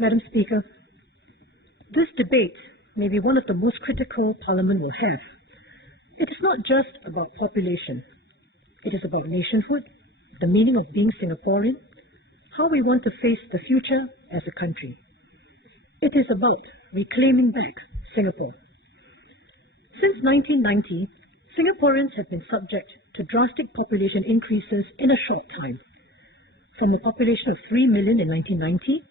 Madam Speaker, this debate may be one of the most critical Parliament will have. It is not just about population. It is about nationhood, the meaning of being Singaporean, how we want to face the future as a country. It is about reclaiming back Singapore. Since 1990, Singaporeans have been subject to drastic population increases in a short time. From a population of 3 million in 1990,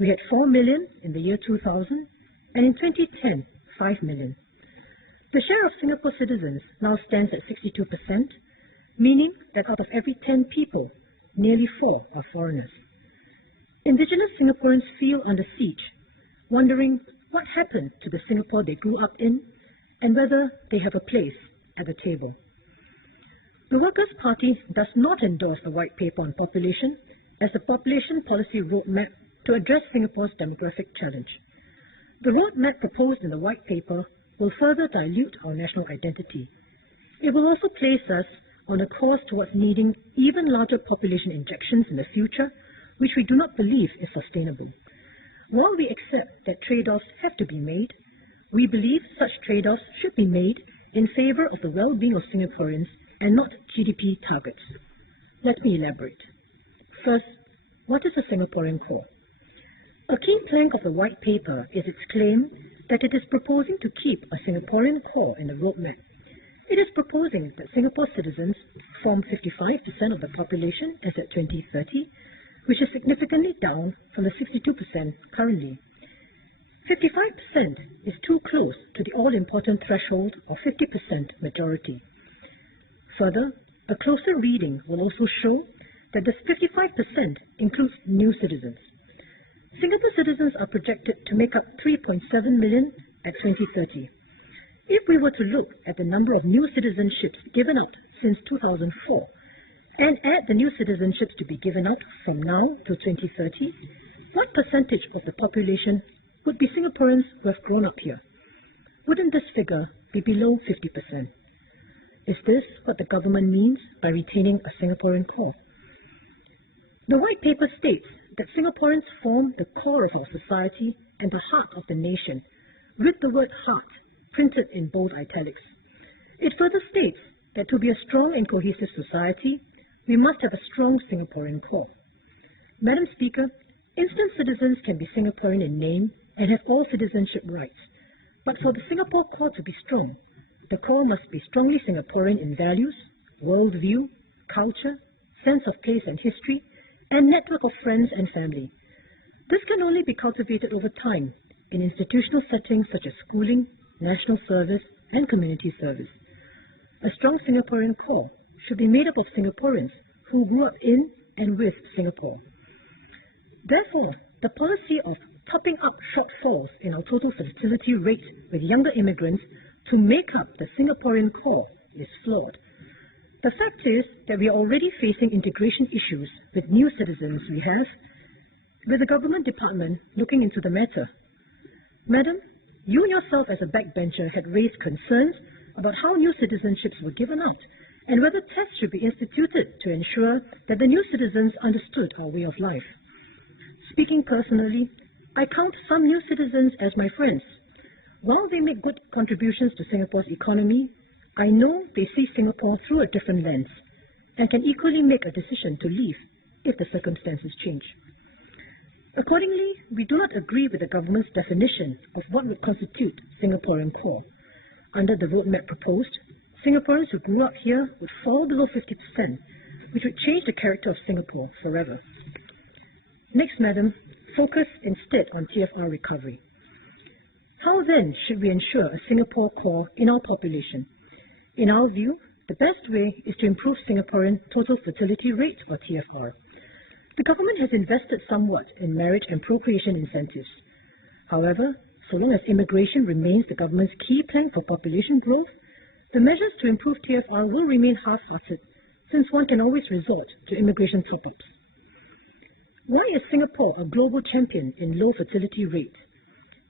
we had 4 million in the year 2000, and in 2010, 5 million. The share of Singapore citizens now stands at 62%, meaning that out of every 10 people, nearly 4 are foreigners. Indigenous Singaporeans feel under siege, wondering what happened to the Singapore they grew up in and whether they have a place at the table. The Workers' Party does not endorse the White Paper on Population as a population policy roadmap to address Singapore's demographic challenge. The roadmap proposed in the White Paper will further dilute our national identity. It will also place us on a course towards needing even larger population injections in the future, which we do not believe is sustainable. While we accept that trade-offs have to be made, we believe such trade-offs should be made in favour of the well-being of Singaporeans and not GDP targets. Let me elaborate. First, what is a Singaporean core? A key plank of the White Paper is its claim that it is proposing to keep a Singaporean core in the roadmap. It is proposing that Singapore citizens form 55% of the population as at 2030, which is significantly down from the 62% currently. 55% is too close to the all-important threshold of 50% majority. Further, a closer reading will also show that this 55% includes new citizens. Singapore citizens are projected to make up 3.7 million at 2030. If we were to look at the number of new citizenships given out since 2004 and add the new citizenships to be given out from now to 2030, what percentage of the population would be Singaporeans who have grown up here? Wouldn't this figure be below 50%? Is this what the government means by retaining a Singaporean core? The White Paper states that Singaporeans form the core of our society and the heart of the nation, with the word heart printed in bold italics. It further states that to be a strong and cohesive society, we must have a strong Singaporean core. Madam Speaker, instant citizens can be Singaporean in name and have all citizenship rights. But for the Singapore core to be strong, the core must be strongly Singaporean in values, worldview, culture, sense of place and history, and network of friends and family. This can only be cultivated over time in institutional settings such as schooling, national service, and community service. A strong Singaporean core should be made up of Singaporeans who grew up in and with Singapore. Therefore, the policy of topping up shortfalls in our total fertility rate with younger immigrants to make up the Singaporean core is flawed. The fact is that we are already facing integration issues with new citizens we have, with the government department looking into the matter. Madam, you yourself as a backbencher had raised concerns about how new citizenships were given out and whether tests should be instituted to ensure that the new citizens understood our way of life. Speaking personally, I count some new citizens as my friends. While they make good contributions to Singapore's economy, I know they see Singapore through a different lens and can equally make a decision to leave if the circumstances change. Accordingly, we do not agree with the government's definition of what would constitute Singaporean core. Under the roadmap proposed, Singaporeans who grew up here would fall below 50%, which would change the character of Singapore forever. Next, Madam, focus instead on TFR recovery. How then should we ensure a Singapore core in our population? In our view, the best way is to improve Singaporean total fertility rate, or TFR. The government has invested somewhat in marriage and procreation incentives. However, so long as immigration remains the government's key plank for population growth, the measures to improve TFR will remain half-hearted, since one can always resort to immigration top-ups. Why is Singapore a global champion in low fertility rate?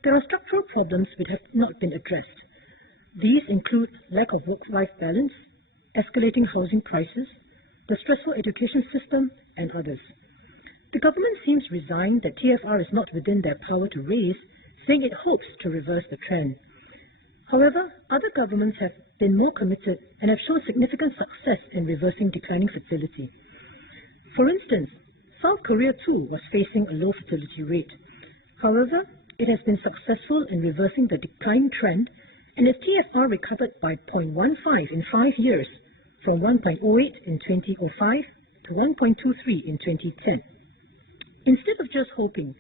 There are structural problems which have not been addressed. These include lack of work-life balance, escalating housing prices, the stressful education system, and others. The government seems resigned that TFR is not within their power to raise, saying it hopes to reverse the trend. However, other governments have been more committed and have shown significant success in reversing declining fertility. For instance, South Korea too was facing a low fertility rate. However, it has been successful in reversing the decline trend, and its TFR recovered by 0.15 in 5 years, from 1.08 in 2005 to 1.23 in 2010. Instead of just hoping,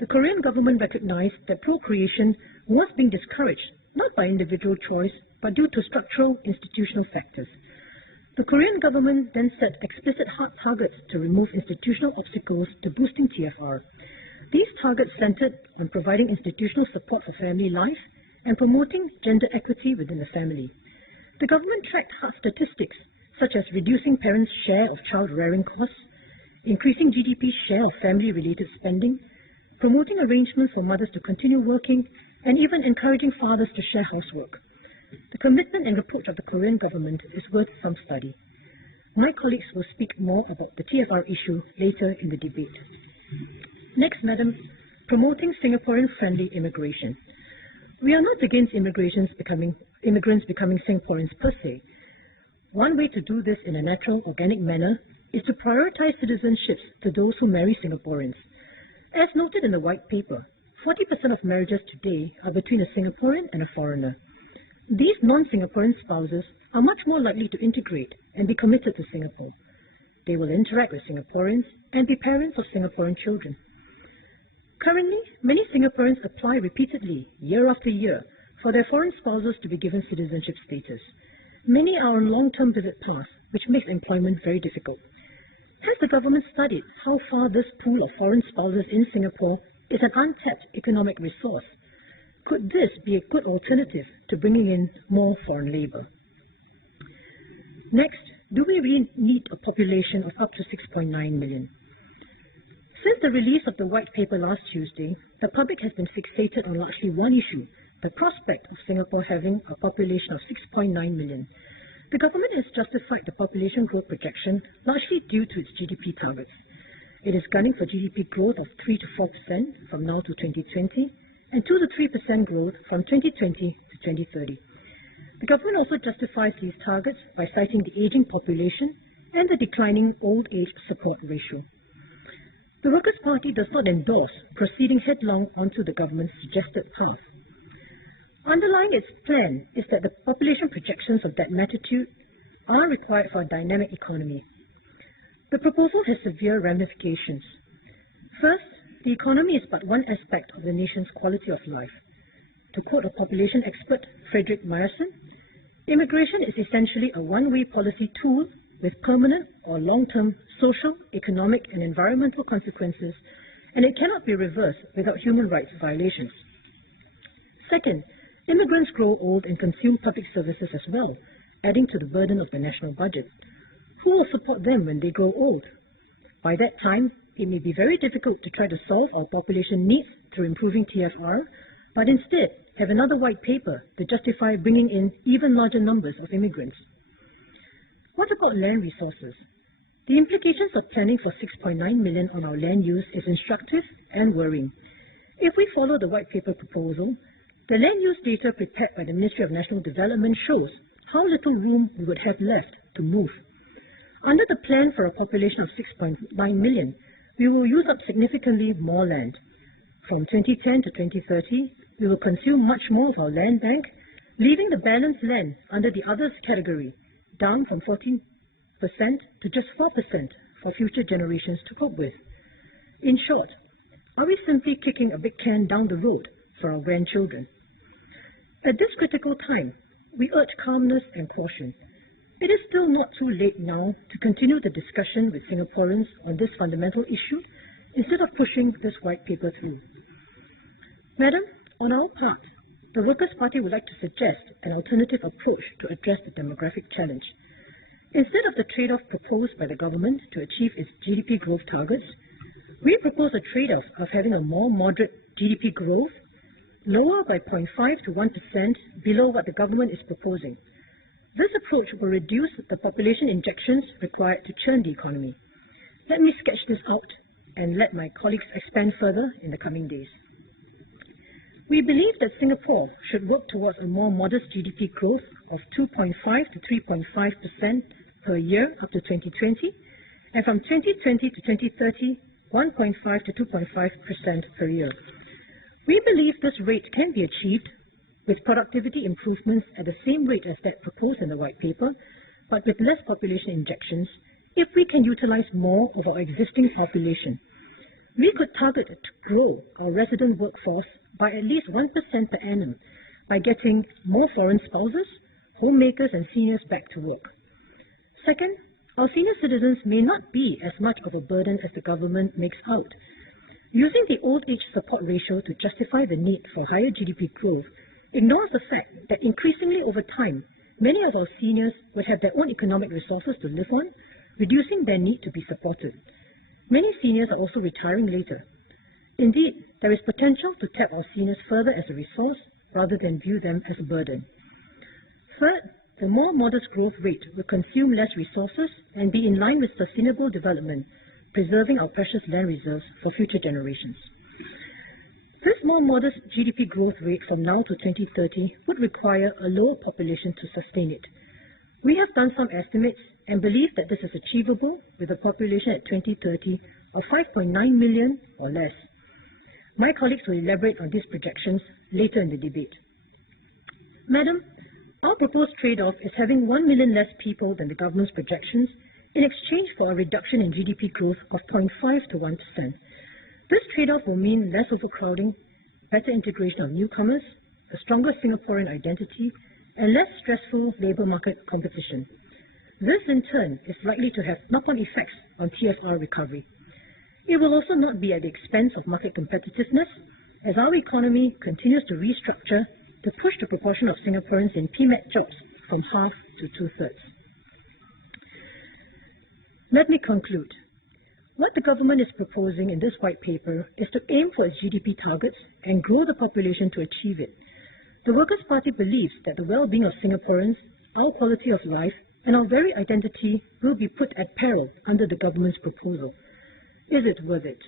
the Korean government recognized that procreation was being discouraged not by individual choice, but due to structural institutional factors. The Korean government then set explicit hard targets to remove institutional obstacles to boosting TFR. These targets centered on providing institutional support for family life and promoting gender equity within the family. The government tracked hard statistics, such as reducing parents' share of child-rearing costs, increasing GDP's share of family-related spending, promoting arrangements for mothers to continue working, and even encouraging fathers to share housework. The commitment and approach of the Korean government is worth some study. My colleagues will speak more about the TFR issue later in the debate. Next, Madam, promoting Singaporean-friendly immigration. We are not against immigrants becoming Singaporeans per se. One way to do this in a natural, organic manner is to prioritize citizenships to those who marry Singaporeans. As noted in the white paper, 40% of marriages today are between a Singaporean and a foreigner. These non-Singaporean spouses are much more likely to integrate and be committed to Singapore. They will interact with Singaporeans and be parents of Singaporean children. Currently, many Singaporeans apply repeatedly, year after year, for their foreign spouses to be given citizenship status. Many are on long-term visit paths, which makes employment very difficult. Has the government studied how far this pool of foreign spouses in Singapore is an untapped economic resource? Could this be a good alternative to bringing in more foreign labour? Next, do we really need a population of up to 6.9 million? Since the release of the white paper last Tuesday, the public has been fixated on largely one issue, the prospect of Singapore having a population of 6.9 million. The government has justified the population growth projection largely due to its GDP targets. It is gunning for GDP growth of 3 to 4% from now to 2020 and 2 to 3% growth from 2020 to 2030. The government also justifies these targets by citing the aging population and the declining old age support ratio. The Workers' Party does not endorse proceeding headlong onto the government's suggested path. Underlying its plan is that the population projections of that magnitude are required for a dynamic economy. The proposal has severe ramifications. First, the economy is but one aspect of the nation's quality of life. To quote a population expert, Frederick Myerson, immigration is essentially a one-way policy tool with permanent or long-term social, economic, and environmental consequences, and it cannot be reversed without human rights violations. Second, immigrants grow old and consume public services as well, adding to the burden of the national budget. Who will support them when they grow old? By that time, it may be very difficult to try to solve our population needs through improving TFR, but instead have another white paper to justify bringing in even larger numbers of immigrants. What about land resources? The implications of planning for 6.9 million on our land use is instructive and worrying. If we follow the white paper proposal, the land use data prepared by the Ministry of National Development shows how little room we would have left to move. Under the plan for a population of 6.9 million, we will use up significantly more land. From 2010 to 2030, we will consume much more of our land bank, leaving the balanced land under the others category down from 14% to just 4% for future generations to cope with. In short, are we simply kicking a big can down the road for our grandchildren? At this critical time, we urge calmness and caution. It is still not too late now to continue the discussion with Singaporeans on this fundamental issue instead of pushing this white paper through. Madam, on our part, the Workers' Party would like to suggest an alternative approach to address the demographic challenge. Instead of the trade-off proposed by the government to achieve its GDP growth targets, we propose a trade-off of having a more moderate GDP growth, lower by 0.5 to 1% below what the government is proposing. This approach will reduce the population injections required to churn the economy. Let me sketch this out and let my colleagues expand further in the coming days. We believe that Singapore should work towards a more modest GDP growth of 2.5 to 3.5% per year up to 2020, and from 2020 to 2030, 1.5 to 2.5% per year. We believe this rate can be achieved with productivity improvements at the same rate as that proposed in the white paper, but with less population injections if we can utilize more of our existing population. We could target to grow our resident workforce by at least 1% per annum by getting more foreign spouses, homemakers and seniors back to work. Second, our senior citizens may not be as much of a burden as the government makes out. Using the old age support ratio to justify the need for higher GDP growth ignores the fact that increasingly over time, many of our seniors would have their own economic resources to live on, reducing their need to be supported. Many seniors are also retiring later. Indeed, there is potential to tap our seniors further as a resource rather than view them as a burden. Third, the more modest growth rate will consume less resources and be in line with sustainable development, preserving our precious land reserves for future generations. This more modest GDP growth rate from now to 2030 would require a lower population to sustain it. We have done some estimates and believe that this is achievable with a population at 2030 of 5.9 million or less. My colleagues will elaborate on these projections later in the debate. Madam, our proposed trade-off is having 1 million less people than the government's projections in exchange for a reduction in GDP growth of 0.5 to 1%. This trade-off will mean less overcrowding, better integration of newcomers, a stronger Singaporean identity, and less stressful labour market competition. This, in turn, is likely to have knock-on effects on TSR recovery. It will also not be at the expense of market competitiveness, as our economy continues to restructure to push the proportion of Singaporeans in PMET jobs from half to two-thirds. Let me conclude. What the government is proposing in this white paper is to aim for its GDP targets and grow the population to achieve it. The Workers' Party believes that the well-being of Singaporeans, our quality of life, and our very identity will be put at peril under the government's proposal. Is it worth it?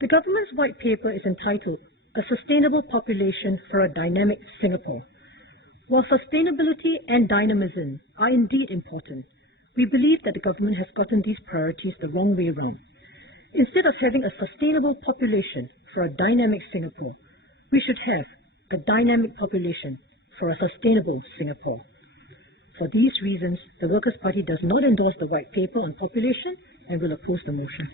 The government's white paper is entitled A Sustainable Population for a Dynamic Singapore. While sustainability and dynamism are indeed important, we believe that the government has gotten these priorities the wrong way round. Instead of having a sustainable population for a dynamic Singapore, we should have a dynamic population for a sustainable Singapore. For these reasons, the Workers' Party does not endorse the white paper on population and will oppose the motion.